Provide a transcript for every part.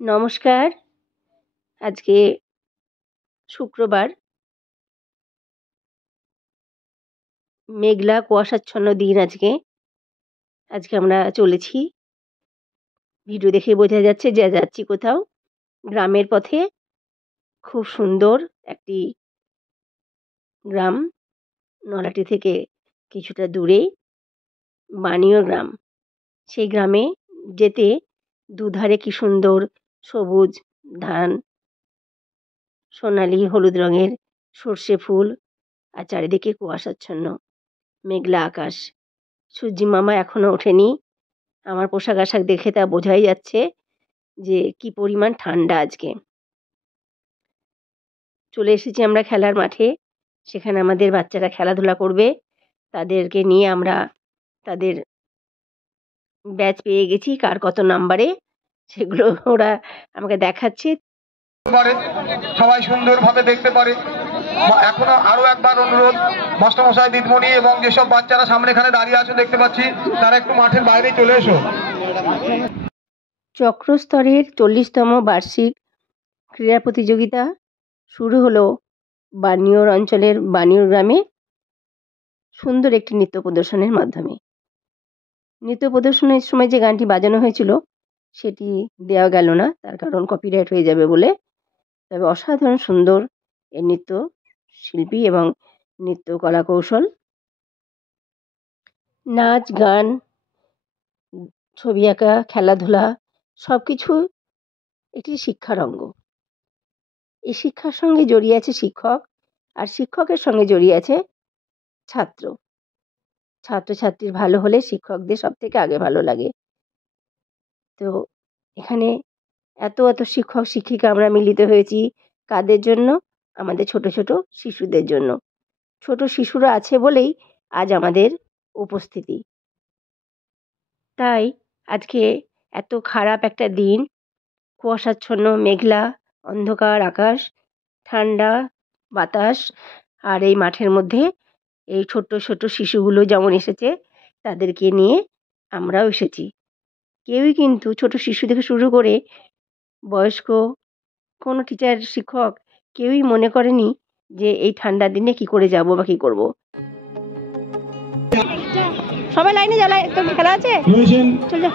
নমস্কার। আজকে শুক্রবার, মেঘলা কুয়াশাচ্ছন্ন দিন আজকে। আজকে আমরা চলেছি। ভিডিও দেখেই বোঝা যাচ্ছে যে যাচ্ছি কোথাও। গ্রামের পথে খুব সুন্দর একটি গ্রাম। নলাটি থেকে কিছুটা দূরেই বানিয়র গ্রাম। সেই গ্রামে যেতে দুধারে কি সুন্দর সবুজ ধান, সোনালি হলুদ রঙের সর্ষে ফুল, আর চারিদিকে কুয়াশাচ্ছন্ন মেঘলা আকাশ। সূর্যি মামা এখনো ওঠেনি। আমার পোশাক-আশাক দেখে তা বোঝাই যাচ্ছে যে কি পরিমাণ ঠান্ডা আজকে। চলে এসেছি আমরা খেলার মাঠে। সেখানে আমাদের বাচ্চারা খেলাধুলা করবে। তাদেরকে নিয়ে আমরা তাদের ব্যাচ পেয়ে গেছি কার কত নাম্বারে, সেগুলো ওরা আমাকে দেখাচ্ছে। সবাই সুন্দরভাবে দেখতে পারে। এখনো আরো একবার অনুরোধ, মাস্টারমশাই, দিদিমণি এবং যেসব বাচ্চারা সামনে এখানে দাঁড়িয়ে আছে দেখতে পাচ্ছি, তারা একটু মাঠের বাইরে চলে এসো। চক্রস্তরের 40তম বার্ষিক ক্রীড়া প্রতিযোগিতা শুরু হলো বানিয়র অঞ্চলের বানিয়র গ্রামে সুন্দর একটি নৃত্য প্রদর্শনের মাধ্যমে। নৃত্য প্রদর্শনের সময় যে গানটি বাজানো হয়েছিল সেটি দেওয়া গেল না, তার কারণ কপিরাইট হয়ে যাবে বলে। তবে অসাধারণ সুন্দর এই নৃত্য শিল্পী এবং নৃত্য কলা কৌশল, নাচ গান, ছবি আঁকা, খেলাধুলা সব কিছু একটি শিক্ষার অঙ্গ। এই শিক্ষার সঙ্গে জড়িয়ে আছে শিক্ষক, আর শিক্ষকের সঙ্গে জড়িয়ে আছে ছাত্র। ছাত্রছাত্রীর ভালো হলে শিক্ষকদের সব থেকে আগে ভালো লাগে। তো এখানে এত শিক্ষক শিক্ষিকা আমরা মিলিত হয়েছি কাদের জন্য? আমাদের ছোট ছোট শিশুদের জন্য। ছোট শিশুরা আছে বলেই আজ আমাদের উপস্থিতি। তাই আজকে এত খারাপ একটা দিন, কুয়াশাচ্ছন্ন মেঘলা অন্ধকার আকাশ, ঠান্ডা বাতাস, আর এই মাঠের মধ্যে এই ছোট্ট ছোট্ট শিশুগুলো যেমন এসেছে তাদেরকে নিয়ে আমরাও এসেছি। কেউই কিন্তু ছোট শিশু থেকে শুরু করে বয়স্ক কোনো টিচার শিক্ষক কেউই মনে করেনি যে এই ঠান্ডার দিনে কি করে যাব বা কি করব। সবাই লাইনে যাও, একটু খেলা আছে।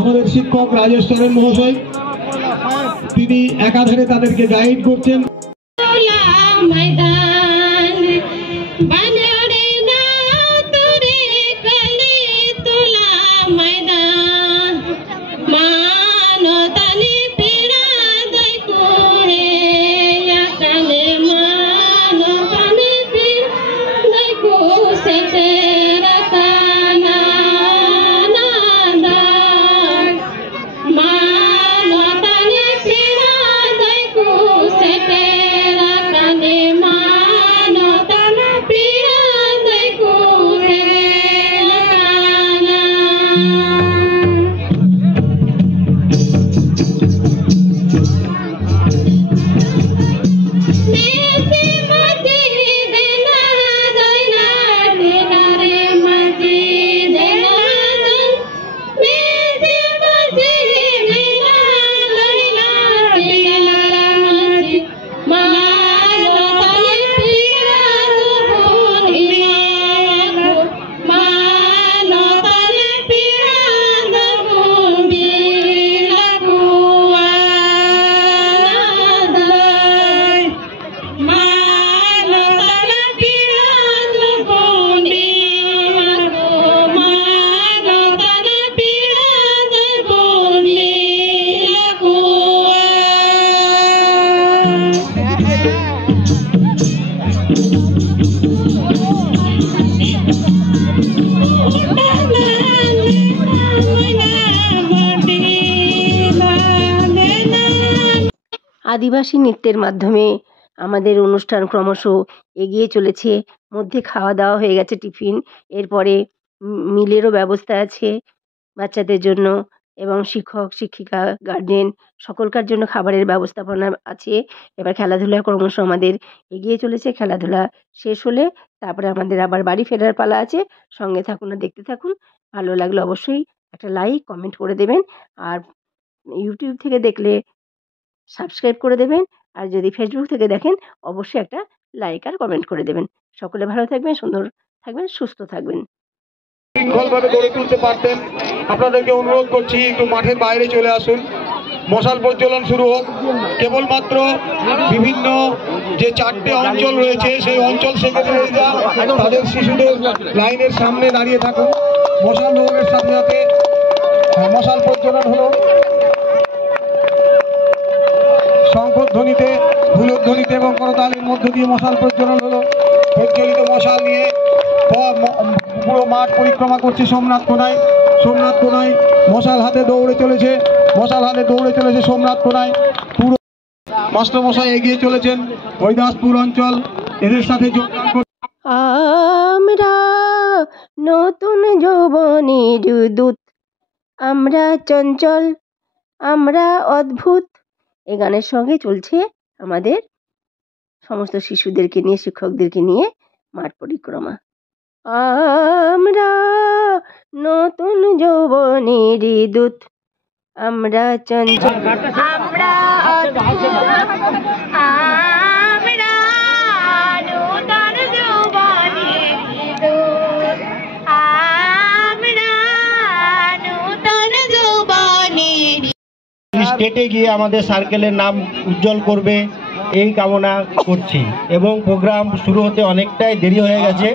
আমাদের শিক্ষক রাজেশ তরেন মহাশয়, তিনি একাধারে তাদেরকে গাইড করছেন। আদিবাসী নৃত্যের মাধ্যমে আমাদের অনুষ্ঠান ক্রমশ এগিয়ে চলেছে। মধ্যে খাওয়া দাওয়া হয়ে গেছে, টিফিন। এরপরে মিলেরও ব্যবস্থা আছে বাচ্চাদের জন্য, এবং শিক্ষক শিক্ষিকা গার্জেন সকলকার জন্য খাবারের ব্যবস্থাপনা আছে। এবার খেলাধুলা ক্রমশ আমাদের এগিয়ে চলেছে। খেলাধুলা শেষ হলে তারপরে আমাদের আবার বাড়ি ফেরার পালা আছে। সঙ্গে থাকুন আর দেখতে থাকুন। ভালো লাগলে অবশ্যই একটা লাইক কমেন্ট করে দেবেন। আর ইউটিউব থেকে দেখলে সাবস্ক্রাইব করে দেবেন। আর যদি ফেসবুক থেকে দেখেন অবশ্যই একটা লাইক আর কমেন্ট করে দেবেন। সকলে ভালো থাকবেন, সুন্দর থাকবেন, সুস্থ থাকবেন। শৃঙ্খলভাবে গড়ে তুলতে পারতেন। আপনাদেরকে অনুরোধ করছি একটু মাঠের বাইরে চলে আসুন, মশাল প্রজ্বলন শুরু হোক। কেবলমাত্র বিভিন্ন যে 4টে অঞ্চল রয়েছে সেই অঞ্চল সেক্রেটারিরা তাদের শিশুদের লাইনের সামনে দাঁড়িয়ে থাকুন। মশাল দৌড়ের সাথে সাথে মশাল প্রজ্বলন হলো, শঙ্খধ্বনিতে, হুলধ্বনিতে এবং করতালের মধ্য দিয়ে মশাল প্রজ্বলন হলো। প্রজ্বলিত মশাল নিয়ে পুরো মাঠ পরিক্রমা করছে সোমনাথ কোনায়। সোমনাথ কোনায় মশাল হাতে দৌড়ে চলেছে, মশাল হাতে দৌড়ে চলেছে সোমনাথ কোনায়। পুরো মাস্টারমশাই এগিয়ে চলেছেন হরিদাসপুর অঞ্চল, এদের সাথে যোগদান করছে। আমরা নতুন যৌবনের দূত, আমরা চঞ্চল, আমরা অদ্ভুত। এই গানের সঙ্গে চলছে আমাদের সমস্ত শিশুদেরকে নিয়ে, শিক্ষকদেরকে নিয়ে মাঠ পরিক্রমা। আমরা নতুন যৌবনের দূত, আমরা চঞ্চল, আমরা অদ্ভুত, আমরা নূতন যৌবনের দূত, আমরা নূতন যৌবনের। স্টেটে গিয়ে আমাদের সার্কেলের নাম উজ্জ্বল করবে এই কামনা করছি। এবং প্রোগ্রাম শুরু হতে অনেকটাই দেরি হয়ে গেছে,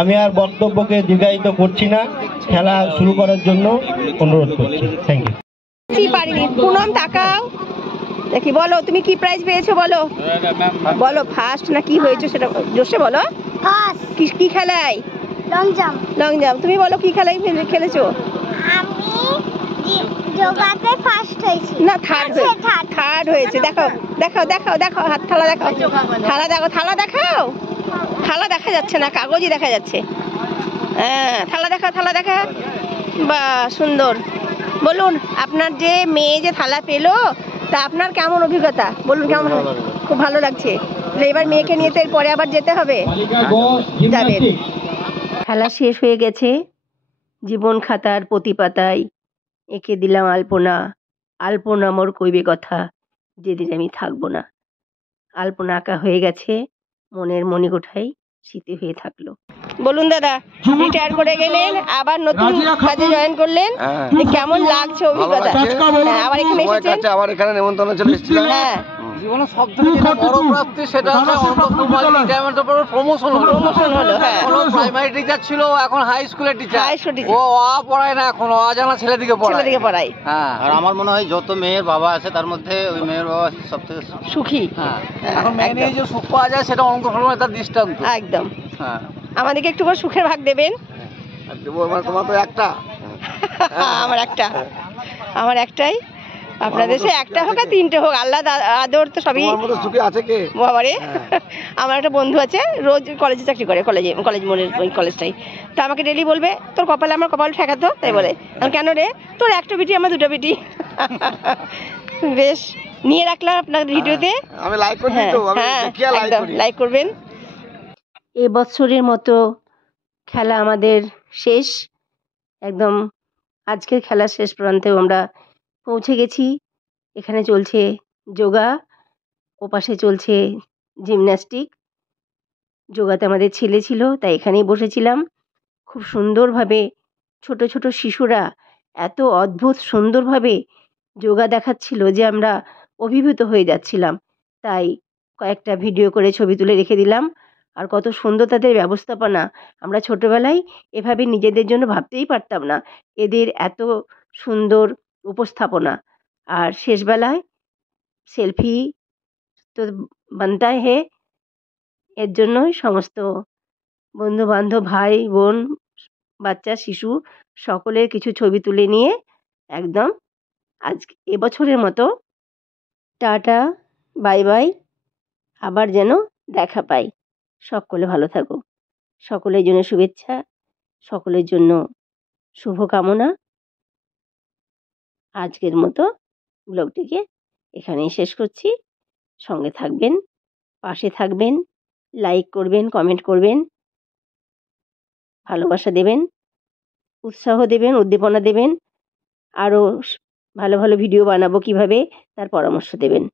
আমি আর বক্তব্যকে দীর্ঘায়িত করছি না, খেলা শুরু করার জন্য অনুরোধ করছি। Thank you. পারিনি। পুনম তাকাও দেখি, বলো তুমি কি প্রাইজ পেয়েছো, বলো বলো ফার্স্ট না কি হয়েছে সেটা জোরে বলো। ফার্স্ট কি কি খেলায়? Long jump. Long jump. তুমি বলো কি খেলায় খেলেছো? আমি যোগাতে ফার্স্ট হয়েছি। না থার্ড হয়েছে। থার্ড হয়েছে। দেখাও দেখাও দেখাও দেখাও, হাত থালা দেখাও, থালা দেখো, থালা দেখাও। থালা দেখা যাচ্ছে না, কাগজই দেখা যাচ্ছে। হ্যাঁ থালা দেখাও, থালা দেখা। বাহ সুন্দর। বলুন আপনার যে মেয়ে যে থালা পেলো, তা আপনার কেমন অভিজ্ঞতা বলুন? কেমন? খুব ভালো লাগছে। এবার মেয়েকে নিয়ে তো পরে আবার যেতে হবে, যাবেন। খেলা শেষ হয়ে গেছে। জীবন খাতার প্রতি পাতায় এঁকে দিলাম আলপনা, আলপনা মোর কইবে কথা, যেদিন আমি থাকবো না। আলপনা আঁকা হয়ে গেছে, মনের মণিকোঠায় স্মৃতি হয়ে থাকলো। বলুন দাদা, রিটায়ার করে গেলেন, আবার নতুন কাজে জয়েন করলেন, যে কেমন লাগছে অভিজ্ঞতা? হ্যাঁ, আবার এখানে এসেছেন, আবার এখানে নেমন্তন্ন চলে এসেছিলাম। হ্যাঁ জীবনের সব থেকে যেটা বড় প্রাপ্তি সেটা হচ্ছে রিটায়ারমেন্টের পর প্রমোশন হলো। প্রমোশন হলো, হ্যাঁ। প্রাইমারি টিচার ছিল, এখন হাই স্কুলের টিচার। High school teacher. ও পড়ায় না, এখন অজানা ছেলেদিকে পড়ায়। ছেলেদিকে পড়াই। হ্যাঁ, আর আমার মনে হয় যত মেয়ের বাবা আছে তার মধ্যে ওই মেয়ের বাবা সবথেকে সুখী। হ্যাঁ, হ্যাঁ, এখন মেয়ে নিয়ে যে সুখ পাওয়া যায় সেটা অঙ্ক ফলনে তার দৃষ্টান্ত। একদম। হ্যাঁ, আমাদেরকে একটু করে সুখের ভাগ দেবেন। আর দেবো আমার, তোমার তো একটা। আমার একটা, আমার একটাই। আপনাদের সে একটা হোক আর তিনটে হোক, আল্লাহ আদর তো সবই। তোমার মতো সুখী আছে কে? বাবারে, আমার একটা বন্ধু আছে, রোজ কলেজে চাকরি করে, কলেজ মোড়ের ওই কলেজটাই। তো আমাকে ডেলি বলবে তোর কপালে আমার কপাল ঠেকাতো, তাই বলে। আমি কেন রে, তোর একটা বিটি আমার দুটো বিটি। বেশ, নিয়ে রাখলাম আপনার ভিডিওতে। আমি লাইক করি তো, আমি দেখিয়া লাইক করি। লাইক করবেন। এবছরের মতো খেলা আমাদের শেষ, একদম আজকের খেলার শেষ প্রান্তেও আমরা পৌঁছে গেছি। এখানে চলছে যোগা, ওপাশে চলছে জিমন্যাস্টিক। যোগাতে আমাদের ছেলে ছিল, তাই এখানেই বসেছিলাম। খুব সুন্দরভাবে ছোট ছোট শিশুরা এত অদ্ভুত সুন্দরভাবে যোগা দেখাচ্ছিল যে আমরা অভিভূত হয়ে যাচ্ছিলাম। তাই কয়েকটা ভিডিও করে ছবি তুলে রেখে দিলাম। আর কত সুন্দর তাদের ব্যবস্থাপনা, আমরা ছোটোবেলায় এভাবে নিজেদের জন্য ভাবতেই পারতাম না, এদের এত সুন্দর উপস্থাপনা। আর শেষবেলায় সেলফি তো বানতাই হে, এর জন্যই সমস্ত বন্ধুবান্ধব, ভাই বোন, বাচ্চা শিশু সকলের কিছু ছবি তুলে নিয়ে একদম আজ এবছরের মতো টাটা, বাই বাই, আবার যেন দেখা পাই। সকলে ভালো থাকো, সকলের জন্য শুভেচ্ছা, সকলের জন্য শুভকামনা। আজকের মতো ব্লগটিকে এখানেই শেষ করছি। সঙ্গে থাকবেন, পাশে থাকবেন, লাইক করবেন, কমেন্ট করবেন, ভালোবাসা দেবেন, উৎসাহ দেবেন, উদ্দীপনা দেবেন। আরও ভালো ভালো ভিডিও বানাবো কীভাবে তার পরামর্শ দেবেন।